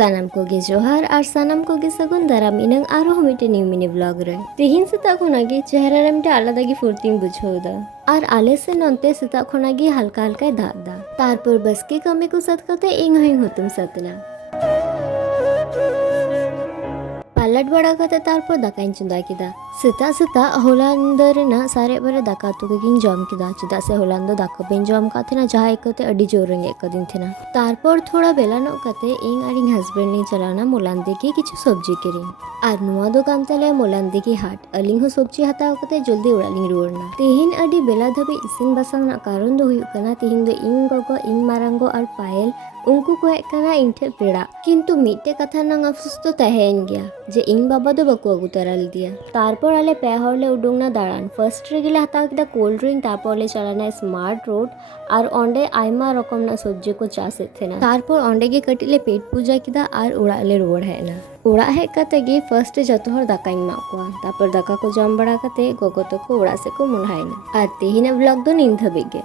सानम को गे जोहार और सानम को गे सगुन दाराम इनंग आरो मिटे न्यू मिनी ब्लॉग रे तेहिन सेता खोनागे चेहरा रे मिटे आलादा गे फुर्तिम बुझाउदा और आले से नंते सेता खोनागे हल्का हल्का दाग दा तारपर बसके कमे को साथ कते इंग हंग होतम सतना पालट बड़ा कते तारपर दाकाइन चुंदा किदा सेता सेता होलांदर ना सारे बरे दाका तो किंग जॉम किदा चिदा से होलांदो दाका बेन जॉम का थे ना जहां एकते अडी जोर रेंगे कदिन थे ना तारपर थोड़ा बेला नो कते इंग आरिंग हस्बैंड ने चलाना मोलांदे की किछु सब्जी किरिंग और नुआ दुकान तले मोलांदे की हाट अलिंग हो सब्जी हताव कते जल्दी उड़ालिंग रुवरना तेहिन अडी बेला धबे इसिन बसंग ना कारण दो हुयु कना तेहिन दो इंग गोगो इंग मारंगो और पायल उनको को कना इंठे पेड़ा किंतु मिटे कथा नंग अफसोस तो तहेन गया जे इंग बाबा दो बको अगु तरल दिया तारपर आले पे हरले उडुंग ना दाड़ान फर्स्ट रे गिले हताव किदा कोल्ड ड्रिंक तारपर ले चलाना स्मार्ट रोड और ओंडे आयमा रकम ना सब्जी को चासे थे ना तारपर ओंडे गे कटिले पेट पूजा किदा और उड़ा ले रुवड़ है ना उड़ा है कते गे फर्स्ट जतो हर दाका इन माकुआ तापर दाका को जम बड़ा कते गोगो तो को उड़ा से को मुनहाइना और तेहिना ब्लॉग दो नींद धबे गे।